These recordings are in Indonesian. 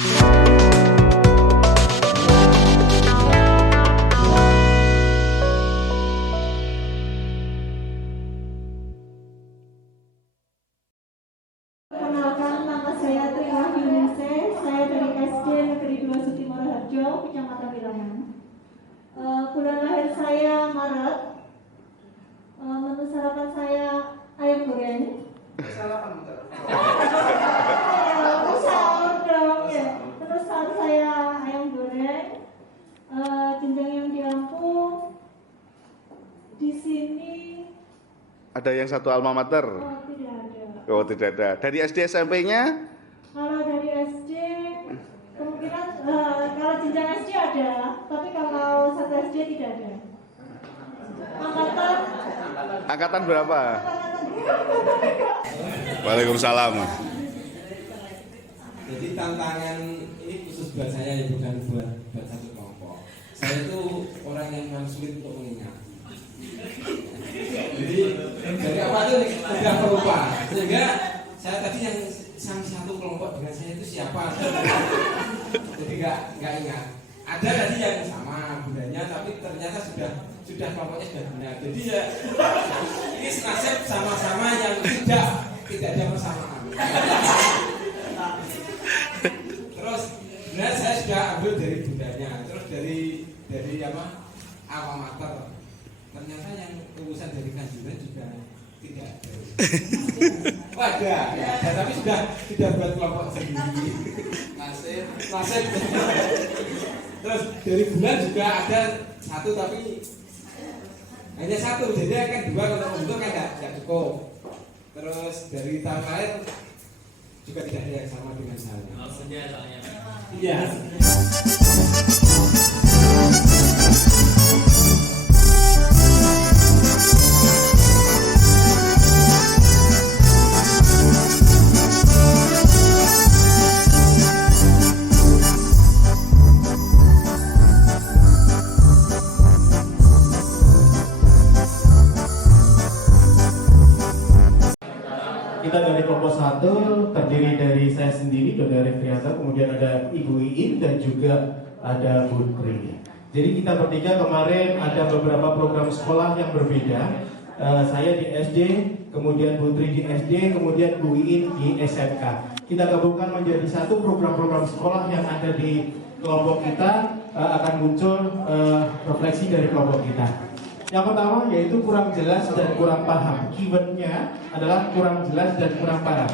Perkenalkan, nama saya Triwah Yunise. Saya dari SD Negeri 2 Sutimoro Harjo, Kecamatan Wilangan. Bulan lahir saya Maret. Menu sarapan saya ayam goreng. Sahur dong ya. Terus sahur saya ayam goreng. Jenjang yang di Lampung. Di sini Ada yang satu alma mater? tidak ada. Oh, tidak ada. Dari SD SMP-nya? Kalau dari SD kemungkinan kalau jenjang SD ada, tapi kalau satu SD tidak ada. Angkatan berapa? Waalaikumsalam. Jadi tantangan ini khusus buat saya, ya, bukan buat satu kelompok. Saya itu orang yang memang sulit untuk mengingat. Jadi apa itu tidak perupa. Sehingga saya tadi yang satu kelompok dengan saya itu siapa? Jadi nggak ingat. Ada tadi yang sama budanya, tapi ternyata sudah kelompoknya sudah benar. Jadi ya ini senasib sama-sama yang tidak ada persamaan. Terus benar saya sudah ambil dari budanya, terus dari apa alma mater. Ternyata yang lulusan dari Kanjuran juga tidak ada. Oh, ada, tapi sudah buat kelompok sendiri. Nasib. Terus dari bulan juga ada satu, tapi hanya satu, jadi akan dua kalau untuk kan tidak cukup. Terus dari tahun lain juga tidak ada yang sama dengan saya. Senja soalnya. Iya. Kita dari kelompok 1 terdiri dari saya sendiri, Dona Refriansa, kemudian ada Ibu Iin dan juga ada Bu Tri. Jadi kita bertiga kemarin ada beberapa program sekolah yang berbeda. Saya di SD, kemudian Bu Tri di SD, kemudian Bu Iin di SMK. Kita gabungkan menjadi satu program-program sekolah yang ada di kelompok kita, akan muncul refleksi dari kelompok kita. Yang pertama yaitu kurang jelas dan kurang paham. Keywordnya adalah kurang jelas dan kurang paham.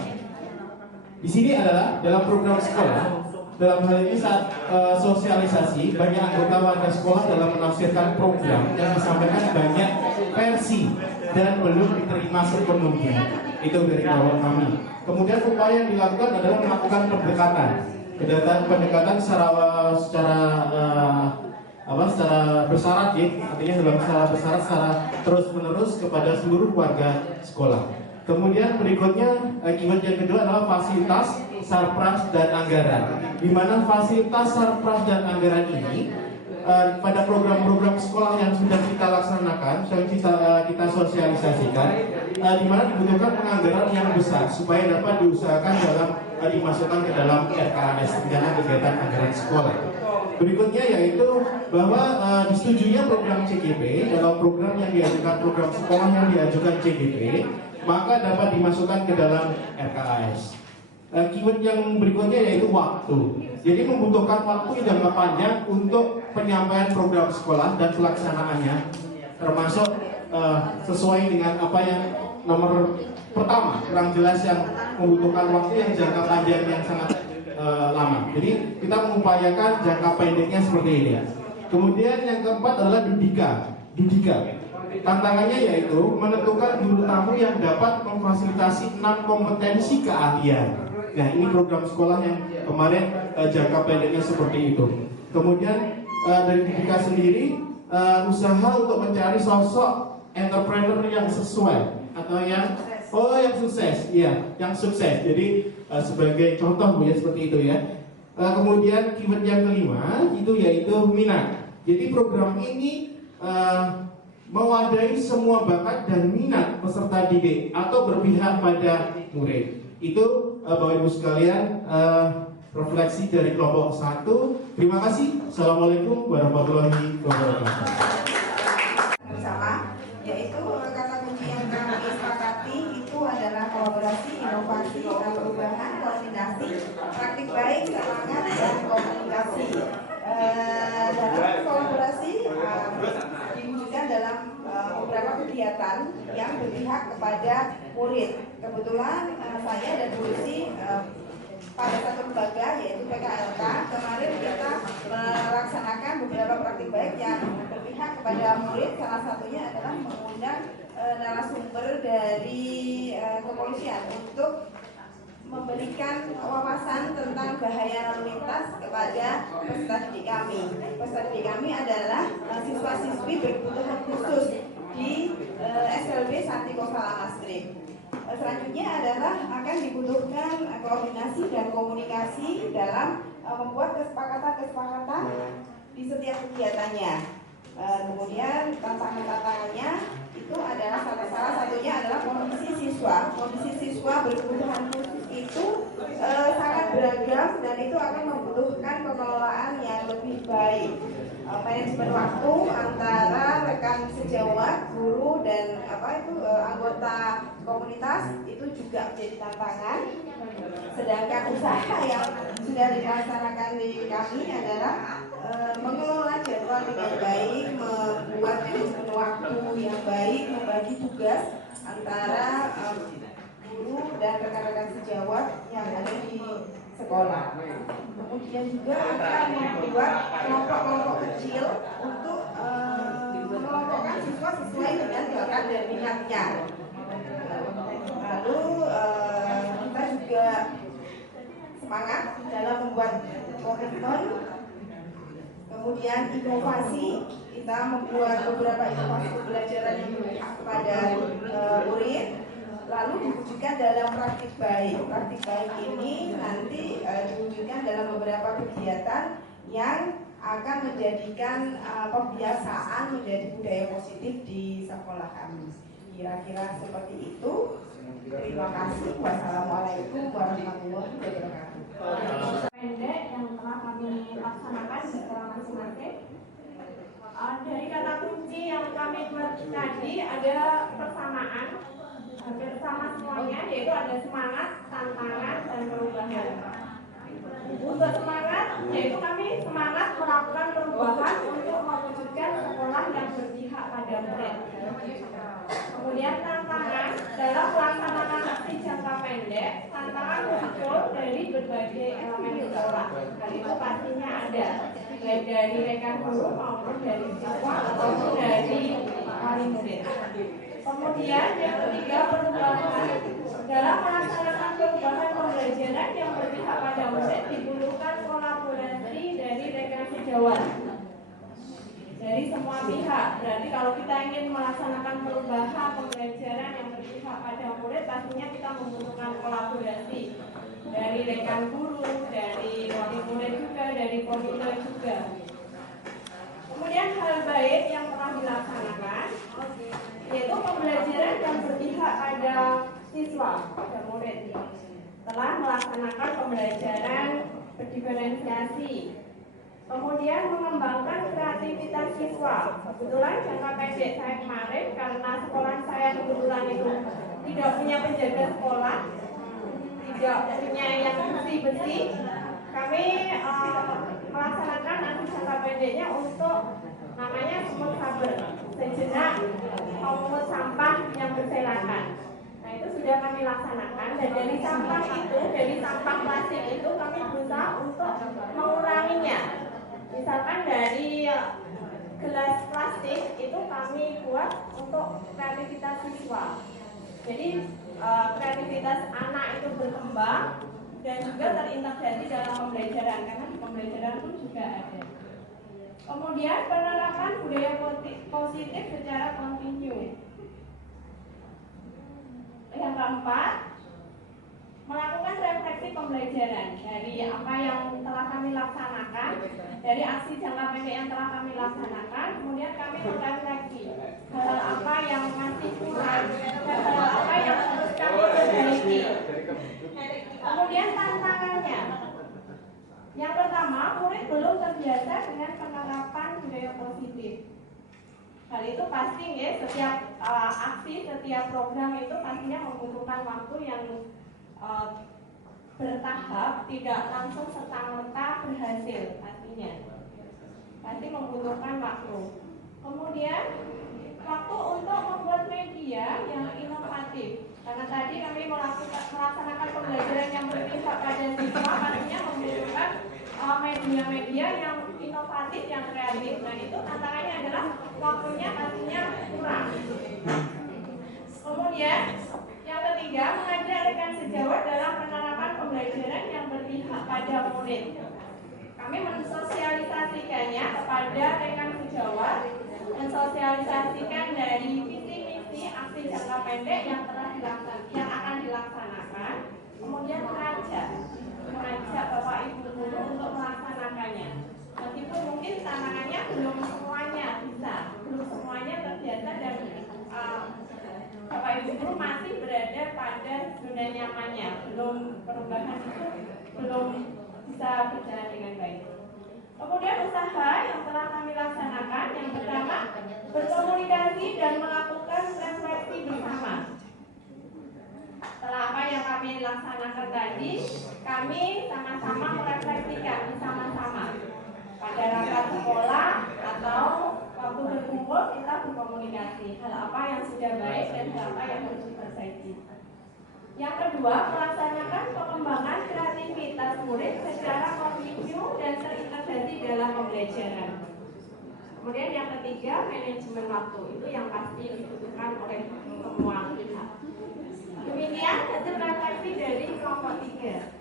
Di sini adalah dalam program sekolah, dalam hal ini saat sosialisasi, banyak anggota warga sekolah dalam menafsirkan program yang disampaikan banyak versi dan belum diterima sepenuhnya. Itu dari kawan kami. Kemudian upaya yang dilakukan adalah melakukan pendekatan secara bersyarat, ya, artinya dalam secara terus menerus kepada seluruh warga sekolah. Kemudian berikutnya keyword yang kedua adalah fasilitas, sarpras dan anggaran. Di mana fasilitas, sarpras dan anggaran ini pada program-program sekolah yang sudah kita laksanakan, yang kita sosialisasikan, di mana dibutuhkan penganggaran yang besar supaya dapat diusahakan dimasukkan ke dalam RKAS, rencana kegiatan anggaran sekolah. Berikutnya yaitu bahwa disetujuinya program CGP dalam program yang diajukan, program sekolah yang diajukan CGP, maka dapat dimasukkan ke dalam RKAS. Keyword yang berikutnya yaitu waktu. Jadi membutuhkan waktu jangka panjang untuk penyampaian program sekolah dan pelaksanaannya, termasuk sesuai dengan apa yang nomor pertama, kurang jelas, yang membutuhkan waktu yang jangka panjang yang sangat lama. Jadi kita mengupayakan jangka pendeknya seperti ini. Kemudian yang keempat adalah dudika. Tantangannya yaitu menentukan guru tamu yang dapat memfasilitasi 6 kompetensi keahlian. Nah, ini program sekolah yang kemarin jangka pendeknya seperti itu. Kemudian dari dudika sendiri usaha untuk mencari sosok entrepreneur yang sesuai atau yang sukses, yang sukses. Jadi sebagai contoh, Bu, ya, seperti itu ya. Kemudian keyword yang kelima itu yaitu minat. Jadi program ini mewadahi semua bakat dan minat peserta didik atau berpihak pada murid. Itu Bapak Ibu sekalian refleksi dari kelompok 1. Terima kasih. Assalamualaikum warahmatullahi wabarakatuh. Bersama, yaitu kata kunci yang kami sepakati itu adalah kolaborasi, inovasi, perubahan, koordinasi, praktik baik, semangat, dan komunikasi. Dalam kolaborasi diwujudkan dalam beberapa kegiatan yang berpihak kepada murid. Kebetulan saya dan Bu Lucy pada satu lembaga yaitu PKLK kemarin kita melaksanakan beberapa praktik baik yang berpihak kepada murid. Salah satunya adalah mengundang narasumber dari kepolisian untuk memberikan wawasan tentang bahaya lalu lintas kepada peserta didik kami. Peserta didik kami adalah siswa-siswi berkebutuhan khusus di SLB Santi Kosala Mastrip. Selanjutnya adalah akan dibutuhkan koordinasi dan komunikasi dalam membuat kesepakatan-kesepakatan di setiap kegiatannya. Kemudian tantangan-tantangannya itu adalah salah satunya adalah kondisi siswa. Kondisi siswa berkebutuhan khusus itu sangat beragam dan itu akan membutuhkan pengelolaan yang lebih baik. Manajemen waktu antara rekan sejawat, guru dan anggota komunitas itu juga menjadi tantangan. Sedangkan usaha yang sudah dilaksanakan di kami adalah mengelola jadwal dengan baik, membuat manajemen waktu yang baik, membagi tugas antara guru dan rekan-rekan sejawat yang ada di sekolah. Kemudian juga akan membuat kelompok-kelompok kecil untuk mengelompokkan siswa sesuai dengan bakat dan minatnya. Lalu kita juga semangat dalam membuat komitmen. Kemudian inovasi, kita membuat beberapa inovasi pembelajaran yang berpihak kepada murid. Lalu diwujudkan dalam praktik baik. Praktik baik ini nanti diwujudkan dalam beberapa kegiatan yang akan menjadikan pembiasaan menjadi budaya positif di sekolah kami. Kira-kira seperti itu. Terima kasih. Wassalamualaikum warahmatullahi wabarakatuh. Pendek yang telah kami laksanakan di sekolah masing-masing. Dari kata kunci yang kami buat tadi ada persamaan, hampir sama semuanya, yaitu ada semangat, tantangan, dan perubahan. Untuk semangat, yaitu kami semangat melakukan perubahan untuk mewujudkan sekolah yang berpihak pada murid. Kemudian tantangan dalam pelaksanaan aksi jangka pendek, tantangan muncul dari berbagai elemen sekolah. Hal itu pastinya ada, baik dari rekan guru maupun dari siswa ataupun dari wali murid. Kemudian yang ketiga, perubahan. Dalam melaksanakan perubahan pembelajaran yang berpihak pada murid dibutuhkan kolaborasi dari rekan sejawat dari semua pihak. Berarti kalau kita ingin melaksanakan perubahan pembelajaran yang berpihak pada murid, pastinya kita membutuhkan kolaborasi dari rekan guru, dari wali murid juga, dari komite juga. Kemudian hal baik yang telah dilaksanakan yaitu pembelajaran yang berpihak pada siswa, pada murid. Telah melaksanakan pembelajaran berdiferensiasi. Kemudian mengembangkan kreativitas siswa. Kebetulan jangka pendek saya kemarin, karena sekolah saya kebetulan itu tidak punya penjaga sekolah, tidak punya yang bersih-bersih, kami melaksanakan aksi jangka pendeknya untuk namanya semut saber, sejenak memungut sampah yang berserakan. Nah itu sudah kami laksanakan, dan dari sampah itu, dari sampah plastik itu kami berusaha untuk menguranginya. Misalkan dari gelas plastik itu kami buat untuk kreativitas siswa. Jadi kreativitas anak itu berkembang dan juga terintegrasi dalam pembelajaran, karena di pembelajaran pun juga ada. Kemudian penerapan budaya positif secara kontinu. Yang keempat, melakukan refleksi pembelajaran dari apa yang telah kami laksanakan, dari aksi jangka pendek yang telah kami laksanakan. Kemudian kami merefleksi hal apa yang masih kurang dan hal apa yang harus kami perbaiki. Kemudian tantangannya, Yang pertama, murid belum terbiasa dengan penerapan budaya positif. Hal itu pasti ya, setiap aksi, setiap program itu pastinya membutuhkan waktu yang bertahap, tidak langsung serta-merta berhasil pastinya. Pasti membutuhkan waktu. Kemudian waktu untuk membuat media yang inovatif. Karena tadi kami melaksanakan pembelajaran yang berpihak pada siswa, pastinya membutuhkan media-media yang inovatif, yang kreatif. Nah itu tantangannya adalah waktunya pastinya kurang. Kemudian yang ketiga, mengajak rekan sejawat dalam penerapan pembelajaran yang berpihak pada murid. Kami mensosialisasikannya kepada rekan sejawat, mensosialisasikan dari visi misi aksi jangka pendek yang akan dilaksanakan, kemudian mengajak Bapak Ibu guru untuk melaksanakannya. Meskipun mungkin tantangannya belum semuanya bisa, belum semuanya terbiasa dan Bapak Ibu guru masih berada pada zona nyamannya, belum perubahan itu belum bisa berjalan dengan baik. Kemudian usaha yang telah kami laksanakan, yang pertama berkomunikasi dan melakukan refleksi bersama. Setelah apa yang kami laksanakan tadi, kami sama-sama merefleksikan bersama-sama pada rapat sekolah atau waktu berkumpul kita berkomunikasi hal apa yang sudah baik dan hal apa yang harus diperbaiki. Yang kedua, melaksanakan pengembangan kreativitas murid secara kontinu dan terintegrasi dalam pembelajaran. Kemudian yang ketiga, manajemen waktu. Itu yang pasti dibutuhkan oleh semua pihak. Demikian hasil refleksi dari kelompok 3.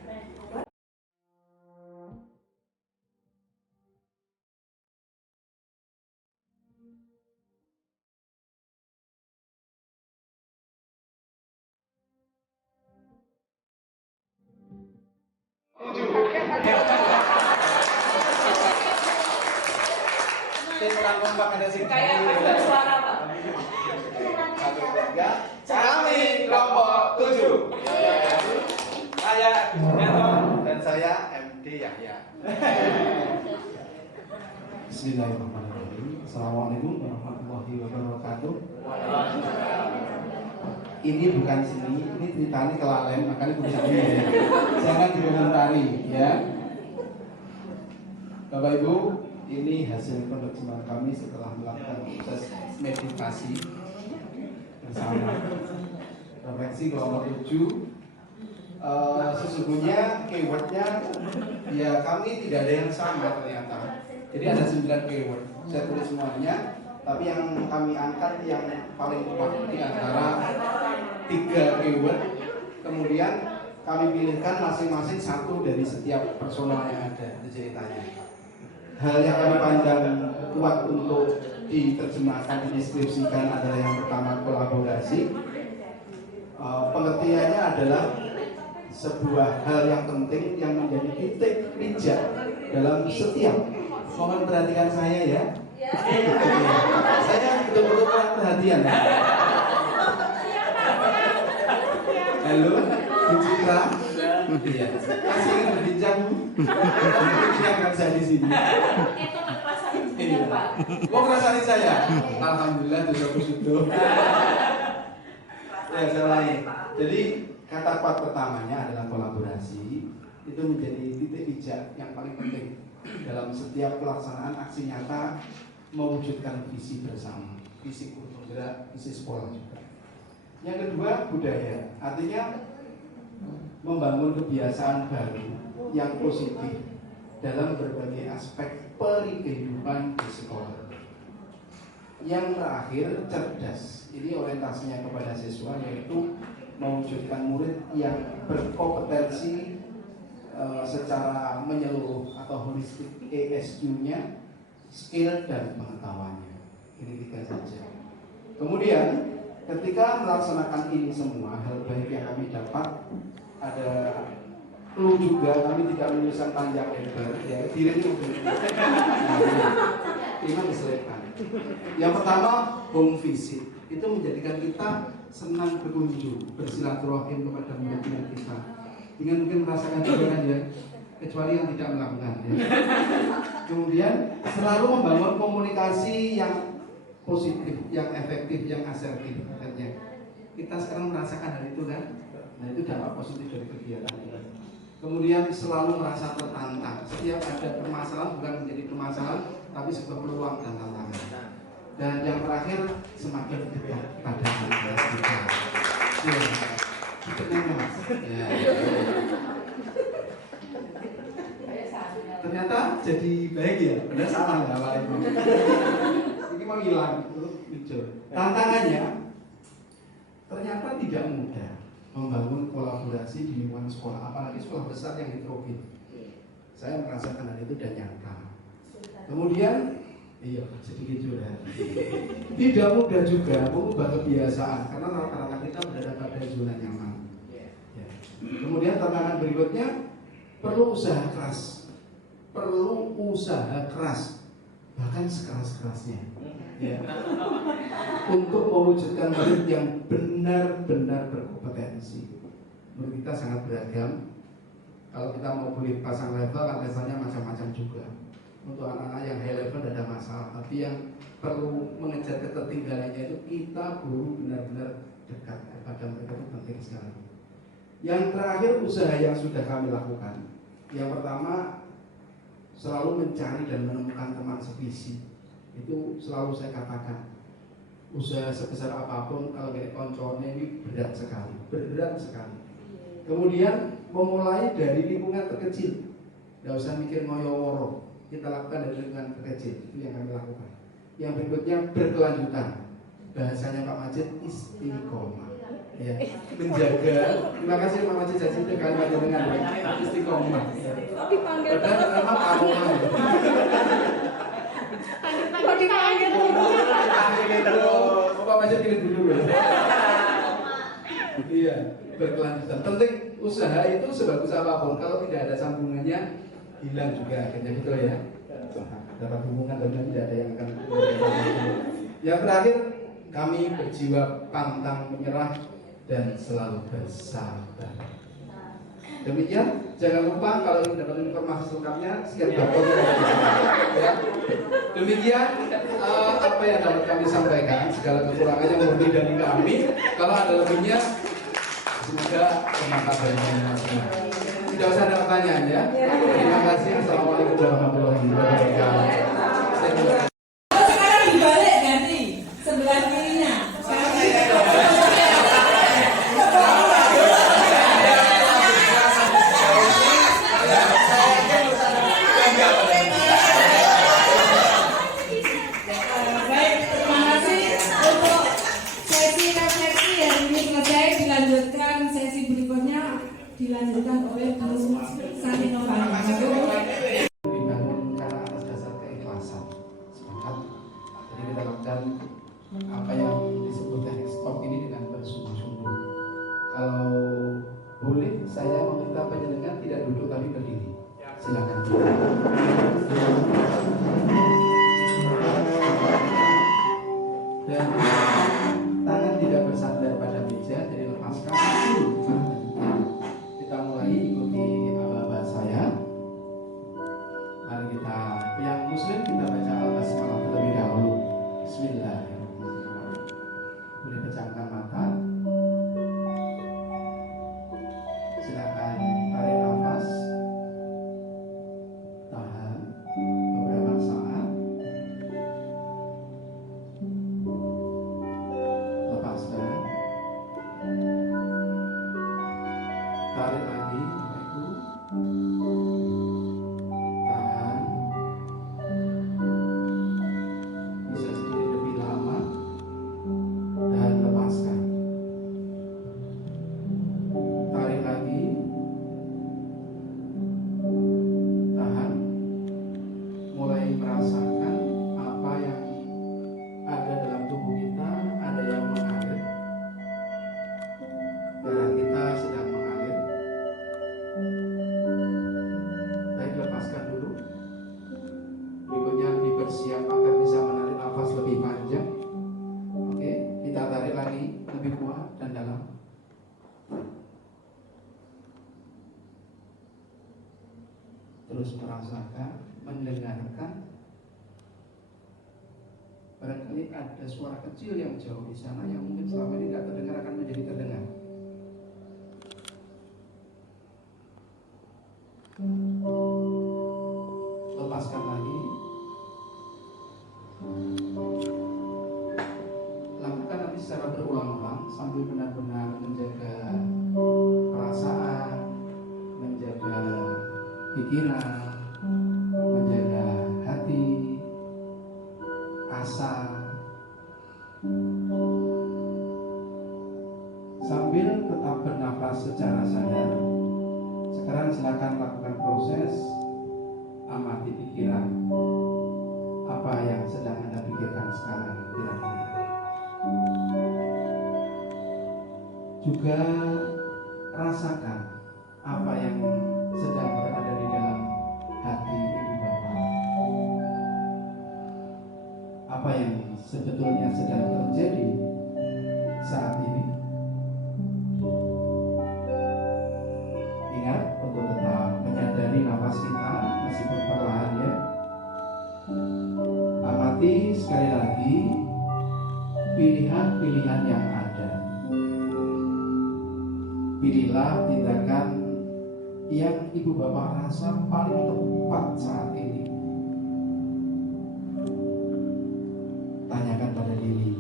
Kayak ada suara Pak. Kami kelompok 7. Saya Agus dan saya MD Yahya. Bismillahirrahmanirrahim. Assalamualaikum warahmatullahi wabarakatuh. Ini bukan seni, ini ceritanya kelalem, makanya tulisannya ya. Jangan dikomentari ya. Bapak Ibu, ini hasil penerjemahan kami setelah melakukan proses meditasi bersama refleksi kelompok 7. Sesungguhnya keywordnya ya kami tidak ada yang sama ternyata. Jadi ada 9 keyword. Saya tulis semuanya, tapi yang kami angkat yang paling kuat di antara 3 keyword. Kemudian kami pilihkan masing-masing satu dari setiap personal yang ada di ceritanya. Hal yang kami pandang kuat untuk diterjemahkan, dideskripsikan adalah yang pertama kolaborasi. Pengertiannya adalah sebuah hal yang penting yang menjadi titik pijak dalam setiap. Mohon perhatikan saya ya. Saya betul-betul kurang perhatian. Halo, Bu Citra. Iya. Masih ingin berbincang. Bincangkan saya di sini. Itu perasaan Pak. Mau ngerasain saya? Alhamdulillah dosaku sudah. Ya, saya ulangi. Jadi kata kuat pertamanya adalah kolaborasi. Itu menjadi titik pijak yang paling penting dalam setiap pelaksanaan aksi nyata mewujudkan visi bersama, visi kultur gerak, visi sekolah juga. Yang kedua, budaya. Artinya membangun kebiasaan baru yang positif dalam berbagai aspek kehidupan di sekolah. Yang terakhir, cerdas. Ini orientasinya kepada siswa, yaitu mewujudkan murid yang berkompetensi secara menyeluruh atau holistik, ESQ-nya, skill dan pengetahuannya. Ini 3 saja. Kemudian ketika melaksanakan ini semua, hal baik yang kami dapat ada clue juga. Kami tidak menuliskan panjang lebar, ya dirinya ini diselipkan. Yang pertama, home visit. Itu menjadikan kita senang berkunjung, bersilaturahim kepada murid-murid kita. Dengan mungkin merasakan juga kan ya, kecuali yang tidak melakukan. Ya. Kemudian selalu membangun komunikasi yang positif, yang efektif, yang asertif. Artinya kita sekarang merasakan hal itu kan, nah itu dampak positif dari kegiatan ini. Kemudian selalu merasa tertantang. Setiap ada permasalahan bukan menjadi permasalahan, tapi sebuah peluang dan tantangan. Dan yang terakhir semakin dekat pada kelas kita. Ya, dekatnya mas. Ya. Ternyata jadi baik ya, benar salah nggak awalnya. Ini mau hilang, lucu. Tantangannya ternyata tidak mudah membangun kolaborasi di lingkungan sekolah, apalagi sekolah besar yang heterogen. Saya merasakan hal itu dan nyata. Kemudian, iya sedikit juga. Tidak mudah juga mengubah kebiasaan karena rata-rata kita berada pada zona nyaman. Ya. Kemudian tantangan berikutnya perlu usaha keras, bahkan sekeras-kerasnya. Ya. Untuk mewujudkan murid yang benar-benar berkompetensi. Menurut kita sangat beragam. Kalau kita mau boleh pasang level, kan levelnya macam-macam juga. Untuk anak-anak yang high level tidak ada masalah, tapi yang perlu mengejar ketertinggalannya itu kita guru benar-benar dekat kepada mereka, itu penting sekali. Yang terakhir, usaha yang sudah kami lakukan. Yang pertama, selalu mencari dan menemukan teman sevisi. Itu selalu saya katakan, usaha sebesar apapun kalau kayak koncone ini berat sekali. Kemudian memulai dari lingkungan terkecil, nggak usah mikir ngoyo-woro, kita lakukan dari lingkungan terkecil, itu yang kami lakukan. Yang berikutnya berkelanjutan, bahasanya Pak Majid istiqomah, ya, menjaga. Terima kasih Pak Majid, saya cinta kalimat dengan istiqomah. Padahal memang kamu Kok dipanggil terus? Pak Majid pilih dulu ya. Iya, berkelanjutan. Penting usaha itu sebagus apapun, kalau tidak ada sambungannya hilang juga akhirnya, betul ya. Dapat hubungan dan tidak ada yang akan. Yang terakhir, kami berjiwa pantang menyerah dan selalu bersabar. Demikian, jangan lupa kalau ingin dapat informasi selengkapnya, sekian ya. Demikian apa yang dapat kami sampaikan. Segala kekurangannya murni dari kami. Kalau ada lebihnya, semoga bermanfaat bagi semua. Tidak usah ada pertanyaan ya. Terima kasih. Assalamualaikum warahmatullahi wabarakatuh. Sekarang dibalik ganti sebelah kirinya. Dilanjutkan oleh Bu Sani Novani. Dibangun karena atas dasar keikhlasan, sepakat. Jadi kita lakukan apa yang disebut teknik stop ini dengan bersungguh-sungguh. Kalau boleh, saya meminta penjenengan tidak duduk tapi berdiri. Silakan. Dan tangan tidak bersandar pada meja, jadi lepaskan. Kita mulai ikuti aba-aba saya. Mari kita, yang muslim kita baca al-basmalah terlebih dahulu. Bismillahirrahmanirrahim. Boleh pejamkan mata. Silakan tarik nafas, tahan. terus merasakan, mendengarkan. Barangkali ada suara kecil yang jauh di sana yang mungkin selama ini tidak terdengar akan menjadi terdengar. Lepaskan lagi. Lakukan nanti secara berulang-ulang sambil benar-benar menjaga perasaan, menjaga pikiran, menjaga hati, asa, sambil tetap bernafas secara sadar. Sekarang silakan lakukan proses amati pikiran. Apa yang sedang Anda pikirkan sekarang kira-kira? Juga rasakan apa yang sedang berada di dalam hati ibu bapak. Apa yang sebetulnya sedang terjadi saat ini. Ingat untuk tetap menyadari nafas kita meskipun perlahan ya. Amati sekali lagi pilihan-pilihan yang ada. Pilihlah tindakan yang ibu bapak rasa paling tepat saat ini. Tanyakan pada diri,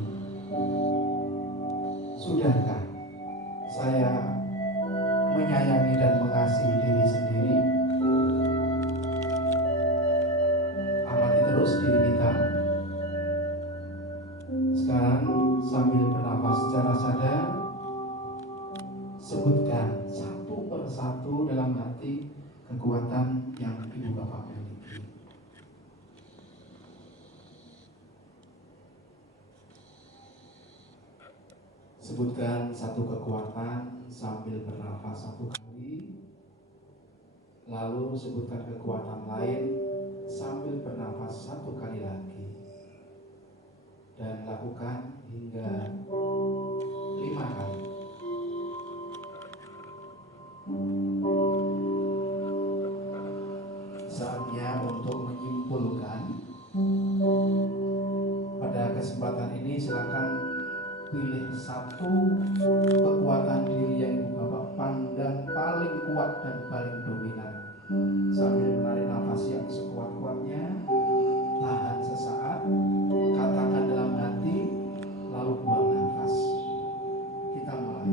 sudahkah saya menyayangi dan mengasihi diri sendiri? Amati terus diri kita. Sekarang sambil bernafas secara sadar, sebutkan satu persatu dalam hati kekuatan yang ibu bapak miliki. Sebutkan satu kekuatan sambil bernafas satu kali. Lalu sebutkan kekuatan lain sambil bernafas satu kali lagi. Dan lakukan hingga 5 kali. Saatnya untuk menyimpulkan. Pada kesempatan ini silakan pilih satu kekuatan diri yang ibu bapak pandang paling kuat dan paling dominan. Sambil menarik nafas yang sekuat-kuatnya, tahan sesaat, katakan dalam hati, lalu buang nafas. Kita mulai.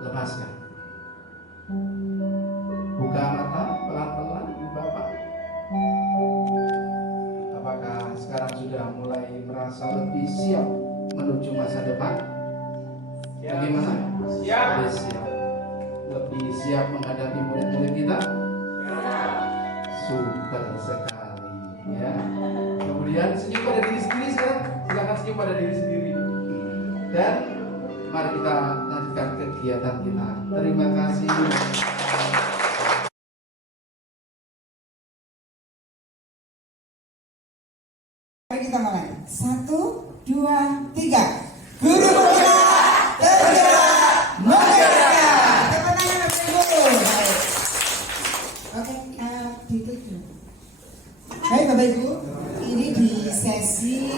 Lepaskan. Buka mata pelan-pelan ibu bapak. Apakah sekarang sudah mulai merasa lebih siap menuju masa depan? Bagaimana? Siap. Lebih siap. Lebih siap menghadapi murid-murid kita? Super sekali. Ya. Kemudian senyum pada diri sendiri sekarang. Silakan senyum pada diri sendiri. Dan mari kita lanjutkan kegiatan kita. Terima kasih. Mari kita mulai. 1, 2, 3. Guru bergerak, tergerak, menggerakkan. Tepuk tangan Bapak Ibu. Oke, ditutup. Hai Bapak Ibu, ini di sesi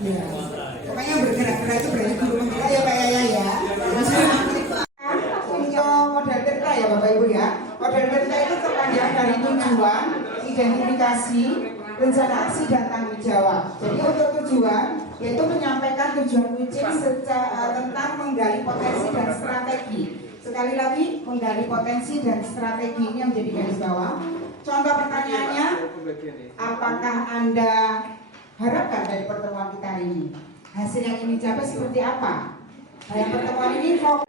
ya. Pokoknya bergerak-gerak itu berarti guru menggerak ya Pak Yaya ya. Untuk model kerja ya Bapak Ibu ya. Model kerja itu terpanjang dari tujuan, identifikasi, rencana aksi dan tanggung jawab. Jadi untuk tujuan yaitu menyampaikan tujuan kucing tentang menggali potensi dan strategi. Sekali lagi menggali potensi dan strategi ini yang menjadi garis bawah. Contoh pertanyaannya, apakah Anda harapkan dari pertemuan kita ini? Hasil yang ingin dicapai seperti apa? Dalam pertemuan ini fokus.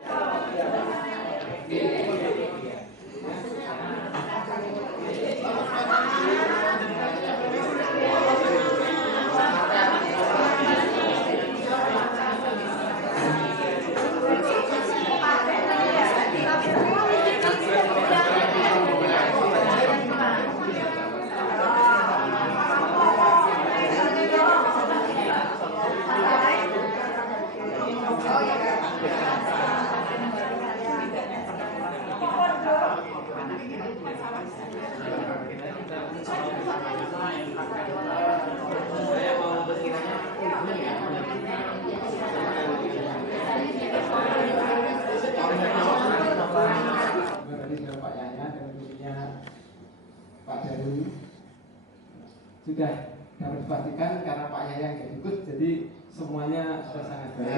sudah dapat dipastikan karena Pak Yaya yang ikut, jadi semuanya sudah sangat baik.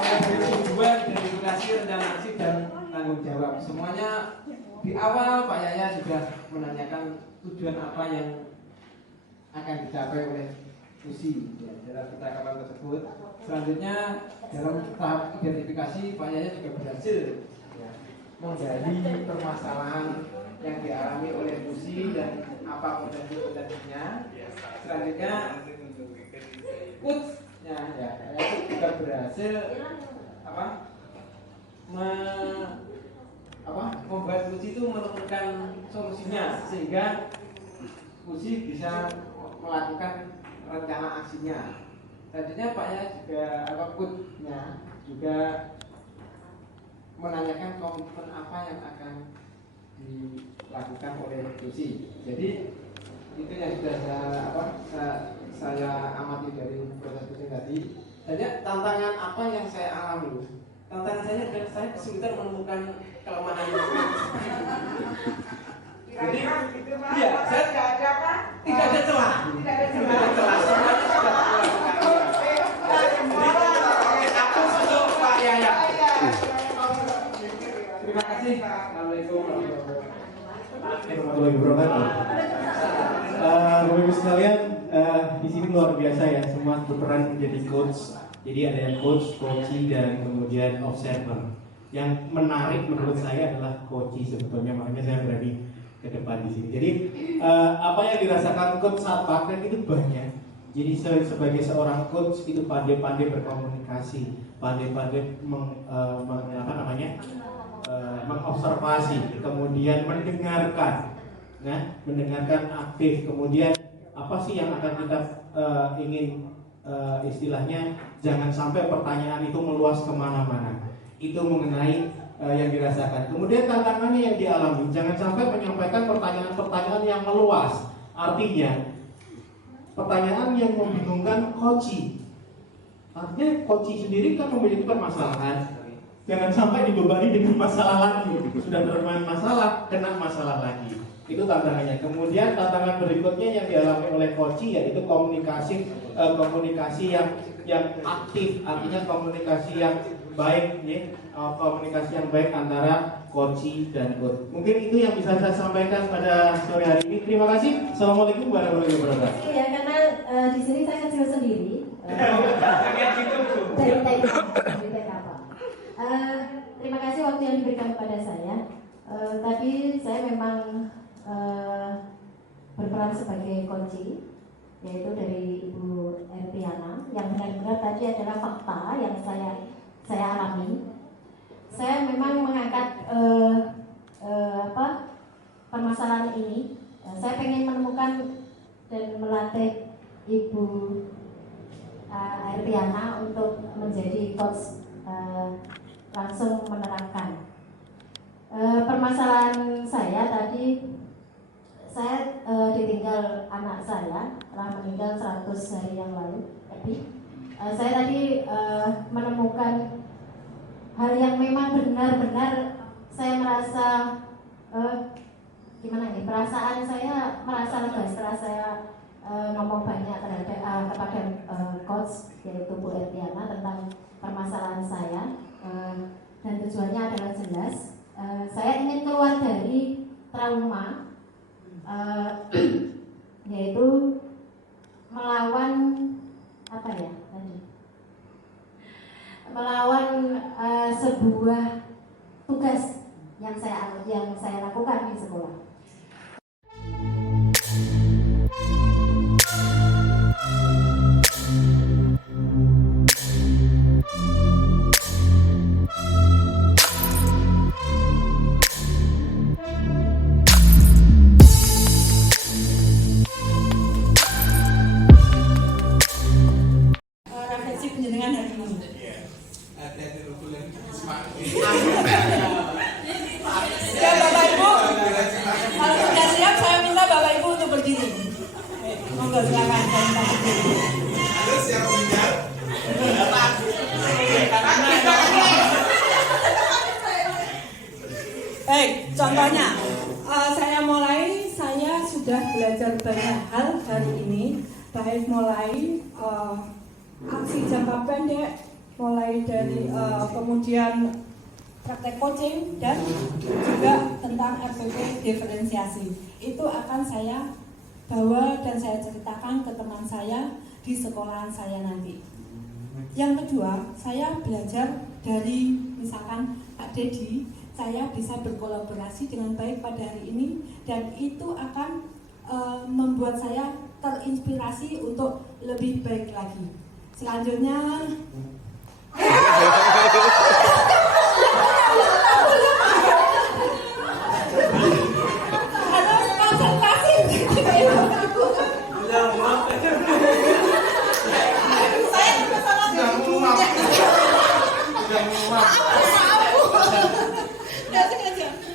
Dari tujuan, dari edukasi, rencana aksi dan tanggung jawab, semuanya di awal Pak Yaya sudah menanyakan tujuan apa yang akan dicapai oleh FUSI dalam percakapan tersebut. Selanjutnya dalam tahap identifikasi Pak Yaya juga berhasil menggali permasalahan yang dialami oleh FUSI dan apa potensi-potensinya. Selanjutnya coach-nya itu juga berhasil membuat FUSI itu menemukan solusinya sehingga FUSI bisa melakukan rencana aksinya. Selanjutnya Pak Yaya juga coach-nya juga menanyakan komitmen apa yang akan dilakukan oleh FUSI. Jadi itu yang sudah saya amati dari proses FUSI tadi. Jadi tantangan apa yang saya alami? Tantangan saya adalah saya kesulitan menemukan kelemahan ini. Jadi iya, saya tidak ada celah. Semuanya sudah aku untuk Pak Yaya. Terima kasih. Assalamualaikum warahmatullahi wabarakatuh. Bapak Ibu sekalian, di sini luar biasa ya, semua berperan menjadi coach. Jadi ada yang coach, coachee, dan kemudian observer. Yang menarik menurut saya adalah coachee sebetulnya, makanya saya berani ke depan di sini. Jadi apa yang dirasakan coach saat praktek itu banyak. Jadi sebagai seorang coach itu pandai-pandai berkomunikasi, pandai-pandai mengobservasi, kemudian mendengarkan, mendengarkan aktif, kemudian apa sih yang akan kita ingin istilahnya jangan sampai pertanyaan itu meluas kemana-mana. Itu mengenai yang dirasakan. Kemudian tantangannya yang dialami, jangan sampai menyampaikan pertanyaan-pertanyaan yang meluas. Artinya pertanyaan yang membingungkan coachee. Artinya coachee sendiri kan memiliki permasalahan. Jangan sampai dibebani dengan masalah lagi. Sudah bermain masalah, kena masalah lagi. Itu tantangannya. Kemudian tantangan berikutnya yang dialami oleh coachee yaitu komunikasi yang aktif, artinya komunikasi yang baik, komunikasi yang baik antara coachee dan coach. Mungkin itu yang bisa saya sampaikan pada sore hari ini. Terima kasih. Assalamualaikum warahmatullahi wabarakatuh. Ya, karena di sini saya kecil sendiri. Dari TK. Terima kasih waktu yang diberikan kepada saya. Tadi saya memang berperan sebagai coachee, yaitu dari Ibu Ertiana. Yang benar-benar tadi adalah fakta yang saya alami. Saya memang mengangkat permasalahan ini. Saya ingin menemukan dan melatih Ibu Ertiana untuk menjadi coach langsung menerangkan. Permasalahan saya tadi, saya ditinggal anak saya, telah meninggal 100 hari yang lalu. Saya tadi menemukan hal yang memang benar-benar saya merasa perasaan saya merasa lega setelah saya ngomong banyak kepada coach yaitu Bu Ertiana tentang permasalahan saya, dan tujuannya adalah jelas. Saya ingin keluar dari trauma, yaitu melawan sebuah tugas yang saya lakukan di sekolah. Refleksi penjenengan hari ini. Ya Bapak Ibu, kalau sudah siap saya minta Bapak Ibu untuk berdiri. Monggo silakan. Contohnya saya mulai, saya sudah belajar banyak hal hari ini, baik mulai aksi jangka pendek, mulai dari kemudian praktek coaching dan juga tentang RPP diferensiasi. Itu akan saya bawa dan saya ceritakan ke teman saya di sekolahan saya nanti. Yang kedua, saya belajar dari misalkan Pak Dedi, saya bisa berkolaborasi dengan baik pada hari ini dan itu akan membuat saya terinspirasi untuk lebih baik lagi. Selanjutnya harus konsentrasi.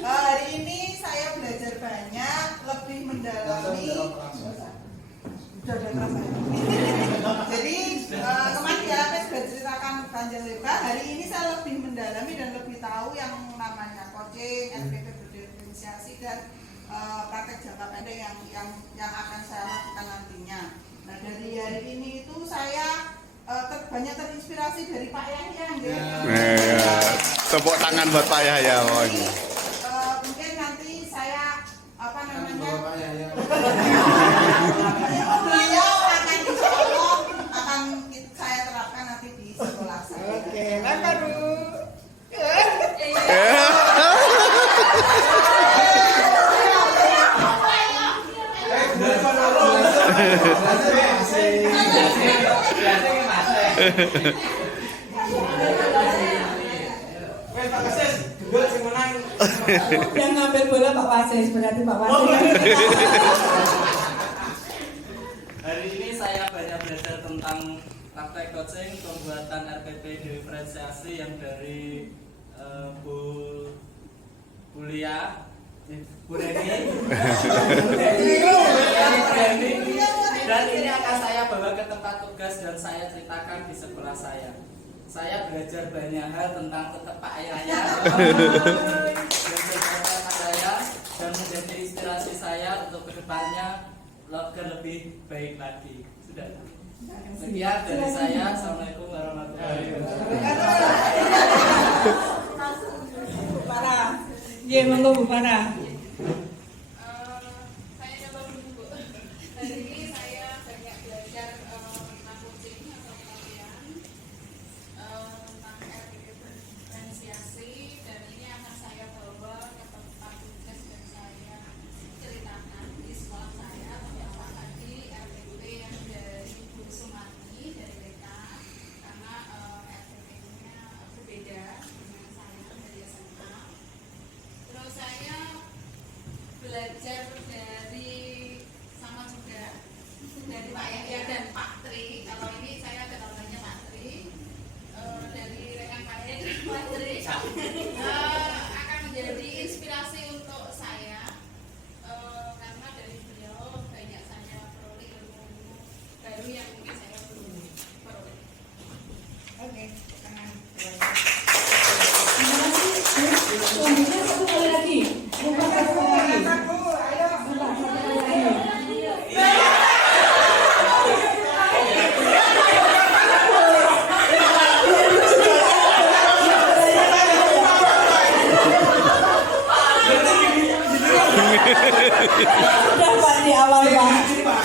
Hari ini saya belajar banyak, lebih mendalami. Jadi kemarin ya saya sudah ceritakan panjang lebar. Hari ini saya lebih mendalami dan lebih tahu yang namanya coaching, RPP berdiferensiasi dan praktek jangka pendek yang akan saya lakukan nantinya. Nah dari hari ini itu saya banyak terinspirasi dari Pak Yahya. Tepuk tangan buat Pak Yahya. Mungkin nanti saya apa namanya? Beliau akan dicolong, akan saya terapkan nanti di sekolah saya. Oke, langkah dulu. Yang ngambil bola Pak Wasis, berarti Pak Wasis. Hari ini saya banyak belajar tentang praktek coaching, pembuatan RPP diferensiasi yang dari Bu Lia, Bu Reni, dan ini akan saya bawa ke tempat tugas dan saya ceritakan di sekolah saya. Saya belajar banyak hal tentang tetap Pak Yahya, dan menjadi inspirasi saya untuk kedepannya lebih baik lagi. Sudah. Sekian dari saya. Assalamualaikum warahmatullahi wabarakatuh. Bu Farah, iya monggo Bu Farah. Saya coba dulu. Hari ini saya banyak belajar tentang coaching atau pelatihan tentang RPP diferensiasi dan ini akan saya bawa ke tempat tugas dan saya ceritakan di sekolah saya tentang tadi RPP yang dari Bu Sumarni dari TK karena RPP-nya berbeda dengan saya dari SMA. Terus saya belajar dari sama juga dari Pak Yahya dan Pak Tri. Kalau ini saya kenalannya Pak Tri dari rekan Pak Yahya dan Pak Tri akan menjadi inspirasi untuk saya karena dari beliau banyak saya peroleh ilmu baru yang mungkin saya belum peroleh. Oke, tangan. Selanjutnya satu kali lagi. Bukan satu kali lagi. Sudah Pak di awal Pak.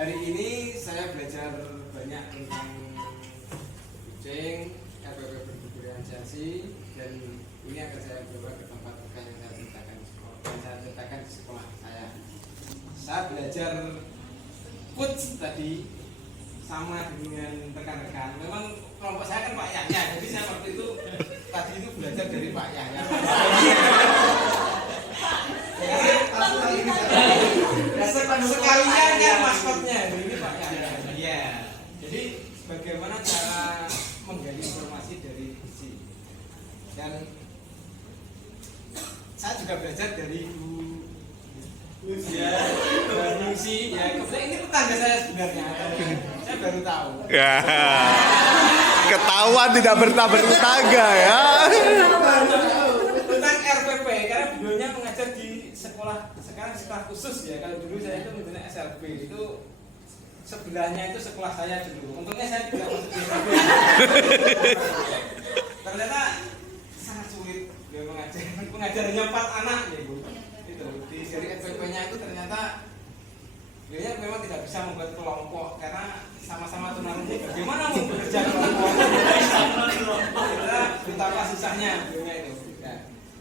Hari ini saya belajar banyak tentang coaching, RPP berdiferensiasi, dan ini akan saya bawa ke tempat tugas yang saya ceritakan di sekolah. Di sekolah saya. Saya belajar coach tadi sama dengan rekan-rekan. Memang kelompok saya kan Pak Yahya, jadi saya waktu itu tadi itu belajar dari Pak Yahya. Sekalian kan maskotnya ini Pak Yahya. Iya. Jadi bagaimana cara menggali informasi dari visi. Dan saya juga belajar dari Bu Lucia, ya kebetulan ini tetangga saya sebenarnya. baru tahu. Ya. Ketahuan tidak bertetangga ya. Tentang RPP, karena beliaunya mengajar di sekolah, sekarang sekolah khusus ya. Kalau dulu saya itu menggunakan SLB, itu sebelahnya itu sekolah saya dulu. Untungnya saya tidak masuk di SLB. Ternyata sangat sulit dia mengajar. Pengajarannya 4 anak ya Bu. Itu di seri RPP-nya itu ternyata beliau memang tidak bisa membuat kelompok karena sama-sama tunarungu. Bagaimana mau bekerja kelompok? Betapa susahnya beliaunya itu.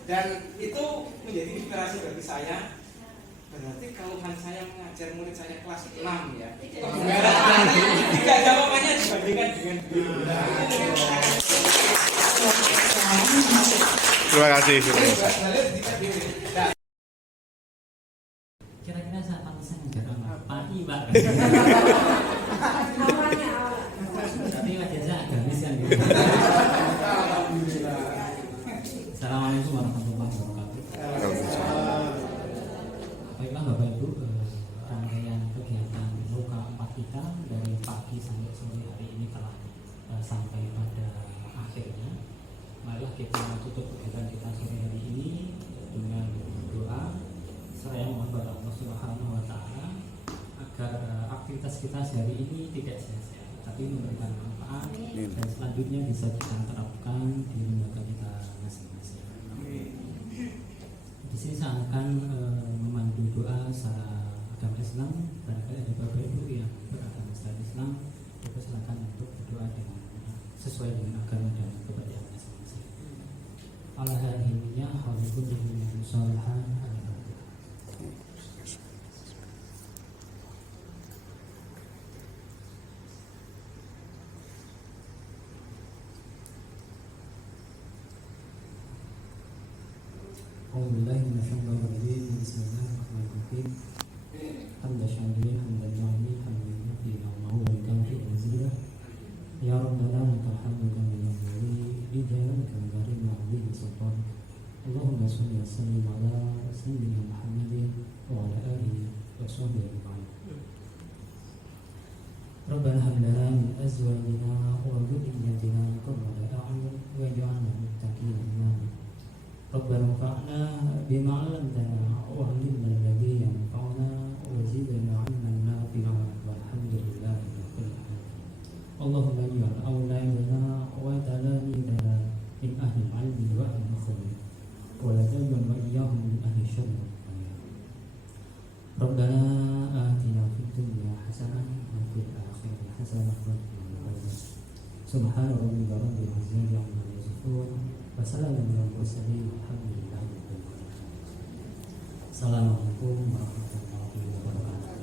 Dan itu menjadi inspirasi bagi saya. Berarti kalau saya mengajar murid saya kelas 6 ya. Jika jawabannya dibandingkan dengan Terima kasih. Kira-kira saya pantas ngajar apa nih, Mbak? Tapi wajah saya gamis kan gitu. Assalamualaikum warahmatullahi wabarakatuh. Baiklah Bapak Ibu, rangkaian kegiatan Luka 4 kita dari pagi sampai sore hari ini telah sampai pada akhirnya. Marilah kita tutup kegiatan kita sore hari ini dengan doa. Saya mohon kepada Allah Subhanahu wa taala agar aktivitas kita sehari ini tidak sia-sia, tapi memberikan manfaat dan selanjutnya bisa kita terapkan di lembaga kita masing-masing. Di sini saya akan memandu doa secara agama Islam. Barangkali ada Bapak Ibu yang beragama Islam, Bapak silakan untuk berdoa dengan sesuai dengan agama dan kepercayaan masing-masing. Alhamdulillah, alhamdulillah, sholahan. Alhamdulillah, bismillahirrahmanirrahim. Hamdasyadirin, hamdalillah, hamdalillah, bi'allahu wa bi'allahu wa ya Rabbana lakal hamdu kama yanbaghi li jalalika wa karim ma'ali sultan. Allahumma shalli wa sallim ala sayyidina Muhammadin wa ala alihi wa sahbihi ajma'in. Rabbana hab lana min azwajina wa dhurriyyatina qurrata a'yun waj'alna lil muttaqina imama. Rabbana anfa'na bima 'allamtana wa 'allimna alladhi yanfa'una wa zidna 'ilman nafi'an walhamdulillahi rabbil alamin. Allahumma ij'al awladana wa talamidana min ahli al-'ilmi wa ahli al-khair wa la taj'al wa iyyahum min ahli syarr. Rabbana atina fid dunya hasanah wa fil akhirati hasanah wa qina adzaban nar. Subhana rabbika rabbil izzati 'amma yasifun wa salamun 'alal mursalin walhamdulillahi rabbil alamin. Assalamualaikum warahmatullahi wabarakatuh.